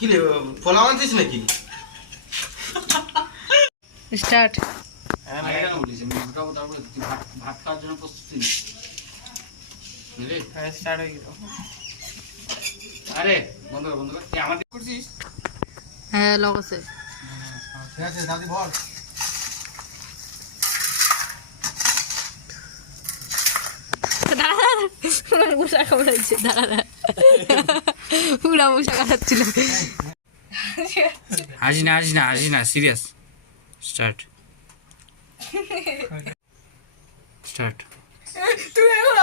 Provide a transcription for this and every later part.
কি রে পোলাও আনছিস নাকি? স্টার্ট। ভাত খাওয়ার জন্য প্রস্তুতি স্টার্ট হয়ে গেল। আরে বন্ধ কর আমাদের করছিস। হ্যাঁ লক আছে। ঠিক আছে দাদি বল। মশা কামড়াইছে, দাঁড়া পুরা মশা কামড়াচ্ছিল। হাসি না সিরিয়াস। স্টার্ট তুমি এখন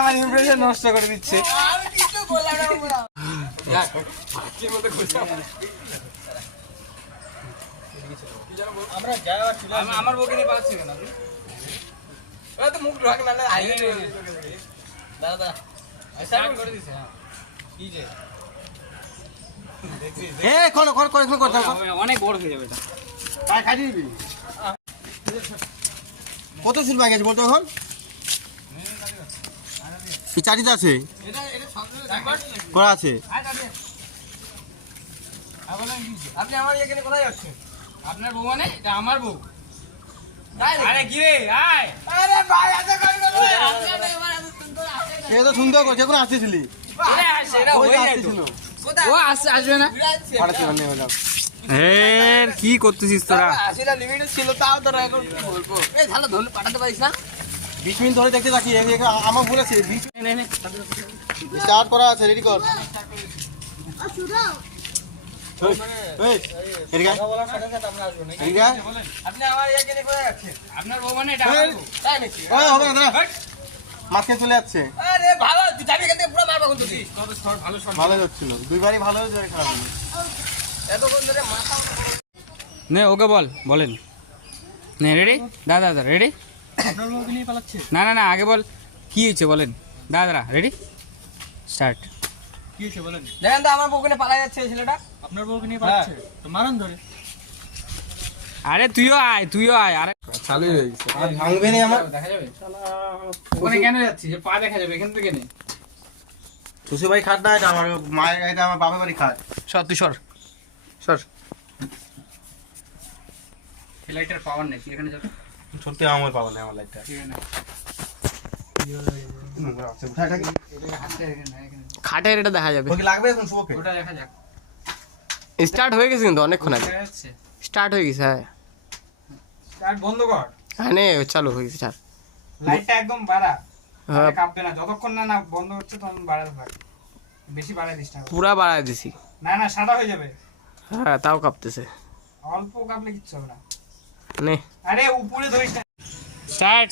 আমার ইমপ্রেশন নষ্ট করে দিচ্ছে। আমার বউকে নিয়ে পাচ্ছি কেন? তো মুখ ঢাক না দাদা করে দিছে। অনেক বড় হয়ে যাবে এটা। কত শুরু পাই গেছে বলতো এখন? কি চাটিতে আছে করা আছে? আপনি আমার এখানে কোথায় যাচ্ছেন? আপনার বউ মানে এটা আমার বউ। আরে কি রে আয়। আরে ভাই এত কই করব? এ তো সুন্দর করছে, এখন আসছিলি আরে আসে এটা হয়ে যায় তো। ও আসবে না। কি করতেছিস তোরা? আসলে লিমিটেড ছিল, তাও তোরা এখন কি বলবো? এই শালা ধরে পাঠাতে পারিস না? 20 মিনিট ধরে দেখতে থাকি। আমার বলেছে স্টার্ট করা আছে, রেডি কর। আপনি আমার এখানে কোথায় যাচ্ছেন? আপনার বউ মানে এটা আমার বউ। তাই নাকি? মাঝখানে চলে যাচ্ছে। আরে ভালো, তুই যাবি এখান থেকে পুরো মারবা কিন্তু তুই। ভালো শট। ভালো হচ্ছিল, দুইবারই ভালো হয়েছে, খারাপ হয়নি। এতক্ষণ ধরে মাথা নে ওকে বলেন। নে রেডি? দাদা রেডি? আপনার বউকে নিয়ে পালাচ্ছে। না আগে বল কি হয়েছে বলেন। দাদা রেডি? স্টার্ট। কি হয়েছে বলেন? দেখেন তো আমার বউকে নিয়ে পালা যাচ্ছে এই ছেলেটা। আপনার বউকে নিয়ে পালাচ্ছে তো মারুন ধরে। আরে তুইও আয়। আরে চালু হয়ে গেছে, আর ভাঙবে না আমার। দেখা যাবে ওখানে কেন যাচ্ছিস? যে পা দেখা যাবে এখান থেকে নে। শ্বশুর বাড়ি খাট না, এটা আমার মায়ের, এটা আমার বাপের বাড়ি খাট। তুই সর লাইটার পাওয়ার নেই এখানে যাবে। সত্যি আমার পাবো না, আমার লাইটটা খাটের এটা দেখা যাবে। লাগবে এখন শুভকে। ওটা দেখা যাক। স্টার্ট হয়ে গেছে কিন্তু অনেকক্ষণ আগে দেখা যাচ্ছে। স্টার্ট হয়ে গেছে। হ্যাঁ স্টার্ট বন্ধ কর। হ্যাঁ নে চালু হয়ে গেছে। স্টার্ট। লাইটটা একদম বাড়া। হ্যাঁ কাঁপবে না যতক্ষণ না বন্ধ হচ্ছে তখন বাড়াতে থাক। বেশি বাড়াই দিস না। পুরা বাড়ায় দিছি। না সাদা হয়ে যাবে। হ্যাঁ তাও কাঁপতেছে। অল্প কাঁপলে কিচ্ছু হবে না। নে আরে উপরে ধরিস না। স্টার্ট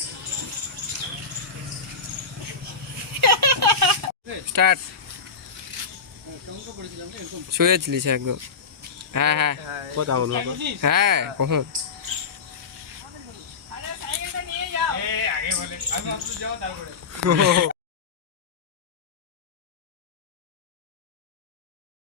শুয়েছিলিস একদম। হ্যাঁ কথা বলবো হ্যাঁ কখন আগে বলে আমি যাও তারপরে